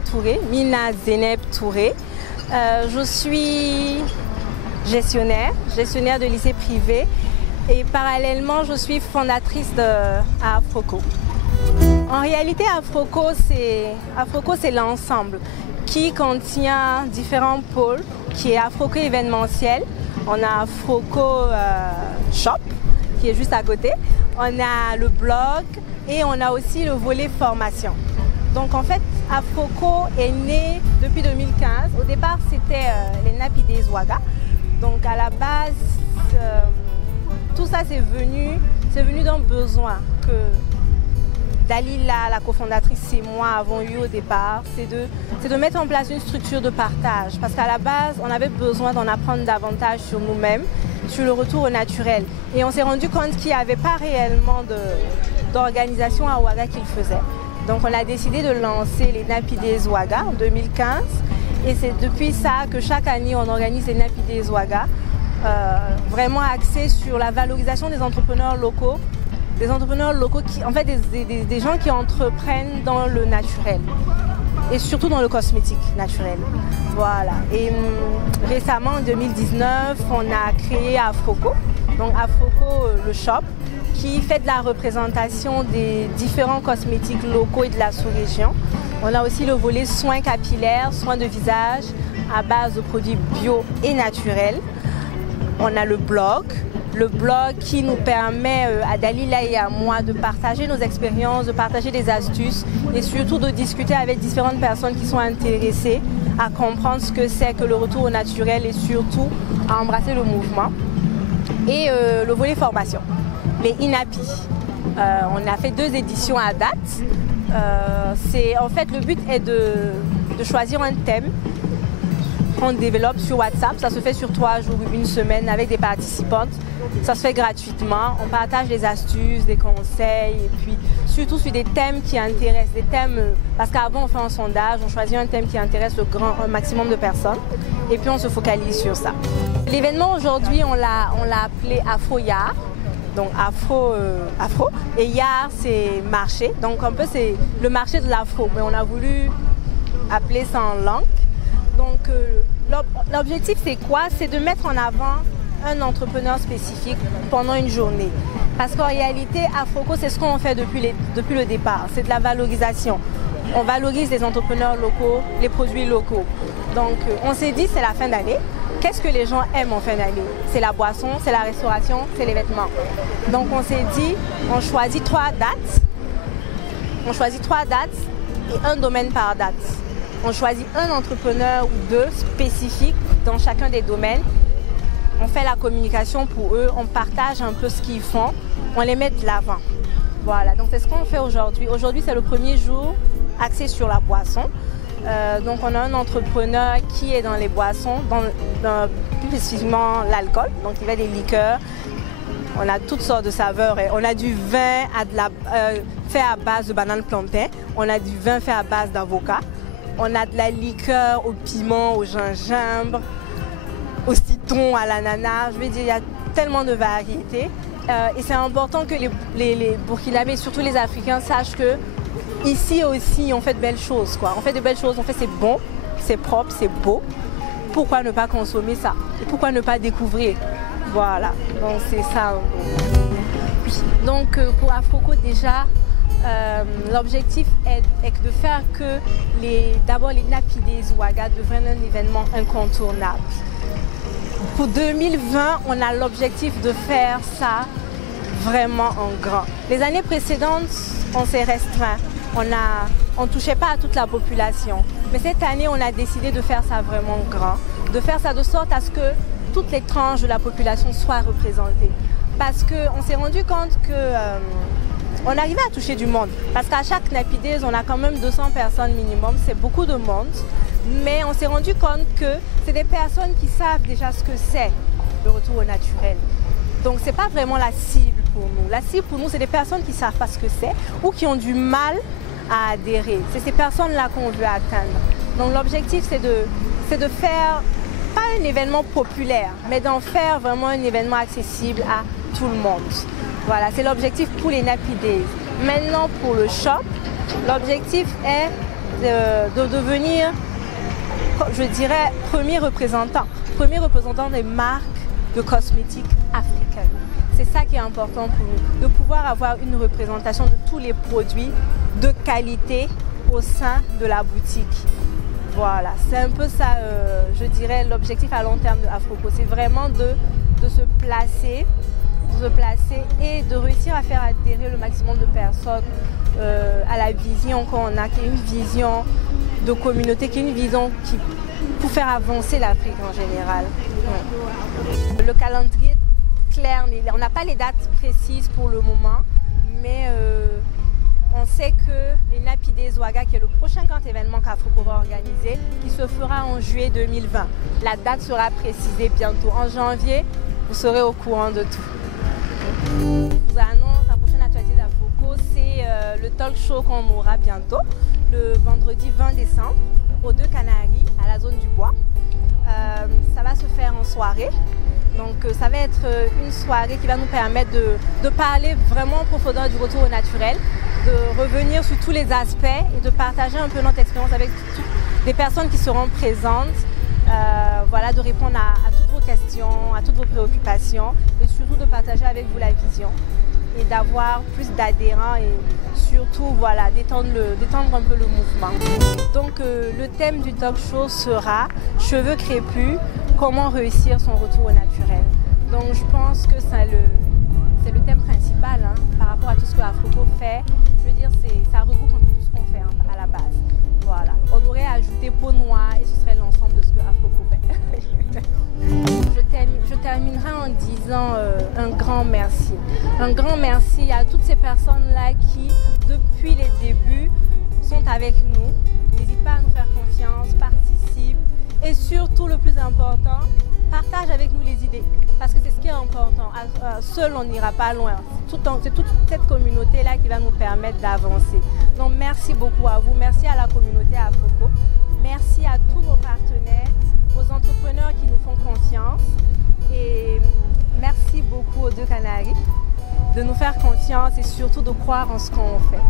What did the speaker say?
Touré, Mina Zeneb Touré. Je suis gestionnaire de lycée privé et parallèlement je suis fondatrice de Afroco. En réalité Afroco c'est l'ensemble qui contient différents pôles, qui est Afroco événementiel, on a Afroco Shop qui est juste à côté, on a le blog et on a aussi le volet formation. Donc en fait, Afroco est né depuis 2015. Au départ, c'était les Napidés Ouaga. Donc à la base, tout ça c'est venu d'un besoin que Dalila, la cofondatrice, et moi avons eu au départ. C'est de mettre en place une structure de partage. Parce qu'à la base, on avait besoin d'en apprendre davantage sur nous-mêmes, sur le retour au naturel. Et on s'est rendu compte qu'il n'y avait pas réellement d'organisation à Ouaga qui le faisait. Donc on a décidé de lancer les Napidés Ouaga en 2015 et c'est depuis ça que chaque année on organise les Napidés Ouaga, vraiment axés sur la valorisation des entrepreneurs locaux qui, en fait des gens qui entreprennent dans le naturel et surtout dans le cosmétique naturel. Voilà. Et récemment en 2019 on a créé Afroco, donc Afroco le shop, qui fait de la représentation des différents cosmétiques locaux et de la sous-région. On a aussi le volet soins capillaires, soins de visage à base de produits bio et naturels. On a le blog qui nous permet à Dalila et à moi de partager nos expériences, de partager des astuces et surtout de discuter avec différentes personnes qui sont intéressées à comprendre ce que c'est que le retour au naturel et surtout à embrasser le mouvement. Et le volet formation. Les INAPI. On a fait 2 éditions à date. En fait, le but est de choisir un thème qu'on développe sur WhatsApp. Ça se fait sur 3 jours, 1 semaine avec des participantes. Ça se fait gratuitement. On partage des astuces, des conseils et puis surtout sur des thèmes qui intéressent. Des thèmes, parce qu'avant on fait un sondage, on choisit un thème qui intéresse un maximum de personnes et puis on se focalise sur ça. L'événement aujourd'hui, on l'a appelé Afro-Yard. Donc Afro et Yard c'est marché, donc un peu c'est le marché de l'Afro, mais on a voulu appeler ça en langue. Donc l'objectif c'est quoi? C'est de mettre en avant un entrepreneur spécifique pendant une journée. Parce qu'en réalité Afroco c'est ce qu'on fait depuis le départ, c'est de la valorisation. On valorise les entrepreneurs locaux, les produits locaux. Donc on s'est dit c'est la fin d'année. Qu'est-ce que les gens aiment en fin d'année? C'est la boisson, c'est la restauration, c'est les vêtements. Donc on s'est dit, on choisit 3 dates. On choisit 3 dates et un domaine par date. On choisit un entrepreneur ou 2 spécifiques dans chacun des domaines. On fait la communication pour eux, on partage un peu ce qu'ils font, on les met de l'avant. Voilà, donc c'est ce qu'on fait aujourd'hui. Aujourd'hui c'est le premier jour axé sur la boisson. Donc on a un entrepreneur qui est dans les boissons, plus spécifiquement l'alcool, donc il fait des liqueurs. On a toutes sortes de saveurs. On a du vin fait à base de banane plantain, on a du vin fait à base d'avocat, on a de la liqueur au piment, au gingembre, au citron, à l'ananas. Je veux dire, il y a tellement de variétés. Et c'est important que les Burkinabés, surtout les Africains, sachent que ici aussi, on fait de belles choses, quoi. On fait de belles choses, c'est bon, c'est propre, c'est beau. Pourquoi ne pas consommer ça? Et pourquoi ne pas découvrir? Voilà, donc c'est ça. Donc pour Afroco déjà, l'objectif est de faire que d'abord les Napidés Ouaga deviennent un événement incontournable. Pour 2020, on a l'objectif de faire ça vraiment en grand. Les années précédentes, on s'est restreint. On ne touchait pas à toute la population. Mais cette année, on a décidé de faire ça vraiment grand. De faire ça de sorte à ce que toutes les tranches de la population soient représentées. Parce qu'on s'est rendu compte qu'on arrivait à toucher du monde. Parce qu'à chaque Napidés, on a quand même 200 personnes minimum. C'est beaucoup de monde. Mais on s'est rendu compte que c'est des personnes qui savent déjà ce que c'est le retour au naturel. Donc ce n'est pas vraiment la cible pour nous. La cible pour nous, c'est des personnes qui ne savent pas ce que c'est ou qui ont du mal à adhérer. C'est ces personnes-là qu'on veut atteindre. Donc l'objectif, c'est de faire, pas un événement populaire, mais d'en faire vraiment un événement accessible à tout le monde. Voilà, c'est l'objectif pour les Napidés. Maintenant, pour le shop, l'objectif est de devenir, je dirais, premier représentant des marques de cosmétiques africaines. C'est ça qui est important pour nous, de pouvoir avoir une représentation de tous les produits de qualité au sein de la boutique. Voilà, c'est un peu ça, je dirais, l'objectif à long terme de Afroco. C'est vraiment de se placer et de réussir à faire adhérer le maximum de personnes à la vision qu'on a, qui est une vision de communauté, qui est une vision pour faire avancer l'Afrique en général. Ouais. Le calendrier clair, on n'a pas les dates précises pour le moment, mais on sait que l'ENAPIDE Zouaga, qui est le prochain grand événement qu'Afroco va organiser, il se fera en juillet 2020. La date sera précisée bientôt. En janvier, vous serez au courant de tout. Je vous annonce la prochaine actualité d'Afroco, c'est le talk show qu'on aura bientôt, le vendredi 20 décembre, aux Deux Canaries, à la zone du Bois. Ça va se faire en soirée. Donc ça va être une soirée qui va nous permettre de parler vraiment en profondeur du retour au naturel, de revenir sur tous les aspects et de partager un peu notre expérience avec des personnes qui seront présentes. Voilà, de répondre à toutes vos questions, à toutes vos préoccupations et surtout de partager avec vous la vision et d'avoir plus d'adhérents et surtout voilà, d'étendre un peu le mouvement. Donc le thème du talk show sera « Cheveux crépus, comment réussir son retour au naturel ». Donc je pense que c'est le thème principal hein, par rapport à tout ce que Afroco fait. Je veux dire, ça regroupe un peu tout ce qu'on fait hein, à la base. Voilà. On aurait ajouté peau noire et ce serait l'ensemble de ce que Afroco fait. Je terminerai en disant un grand merci. Un grand merci à toutes ces personnes-là qui, depuis les débuts, sont avec nous. N'hésitez pas à nous faire confiance, participent et surtout, le plus important, partagent avec nous les idées. Parce que c'est ce qui est important. Seul, on n'ira pas loin. C'est toute cette communauté-là qui va nous permettre d'avancer. Donc, merci beaucoup à vous. Merci à la communauté Afroco. Merci à tous nos partenaires, aux entrepreneurs qui nous font confiance. Et merci beaucoup aux Deux Canaries de nous faire confiance et surtout de croire en ce qu'on fait.